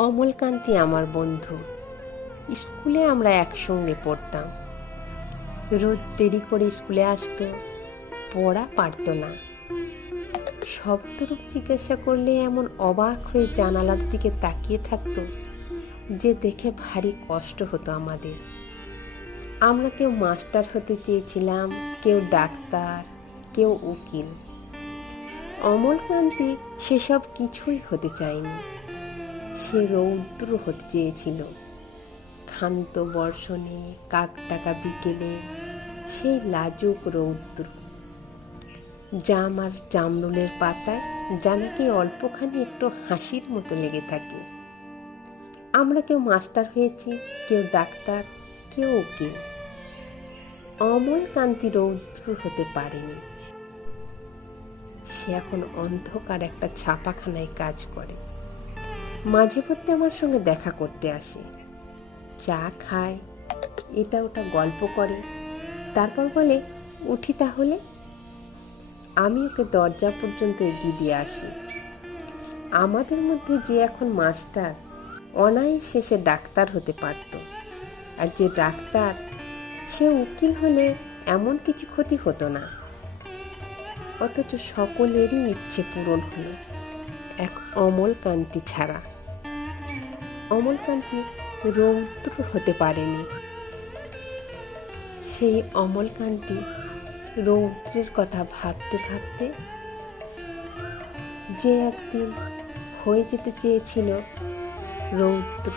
অমলকান্তি আমার বন্ধু। স্কুলে আমরা একসঙ্গে পড়তাম। রোজ দেরি করে স্কুলে আসতো, পড়া পারত না। শব্দরূপ জিজ্ঞাসা করলে এমন অবাক হয়ে জানালার দিকে তাকিয়ে থাকতো যে দেখে ভারী কষ্ট হতো আমাদের। আমরা কেউ মাস্টার হতে চেয়েছিলাম, কেউ ডাক্তার, কেউ উকিল। অমলকান্তি সেসব কিছুই হতে চায়নি। সে রৌদ্র হতে চেয়েছিল। ক্ষান্ত বর্ষণে, কাকটাকা বিকেলে, সেই লাজুক রৌদ্র। জাম আর জামরুলের পাতায় যা নাকি অল্পখানি একটু হাসির মতো লেগে থাকে। আমরা কেউ মাস্টার হয়েছি, কেউ ডাক্তার, কেউ উকিল। অমলকান্তি রৌদ্র হতে পারেনি। সে এখন অন্ধকার একটা ছাপাখানায় কাজ করে। মাঝে মধ্যে আমার সঙ্গে দেখা করতে আসে, চা খায়, এটা ওটা গল্প করে, তারপর বলে উঠি তাহলে। আমি ওকে দরজা পর্যন্ত এগিয়ে দিয়ে আসি। আমাদের মধ্যে যে এখন মাস্টার, অনায়াসে সে ডাক্তার হতে পারত, আর যে ডাক্তার সে উকিল হলে এমন কিছু ক্ষতি হতো না। অথচ সকলেরই ইচ্ছে পূরণ হলো, এক অমলকান্তি ছাড়া। অমলকান্তি রৌদ্র হতে পারেনি। সেই অমলকান্তি রৌদ্রের কথা ভাবতে ভাবতে যে একদিন হয়ে যেতে চেয়েছিল রৌদ্র।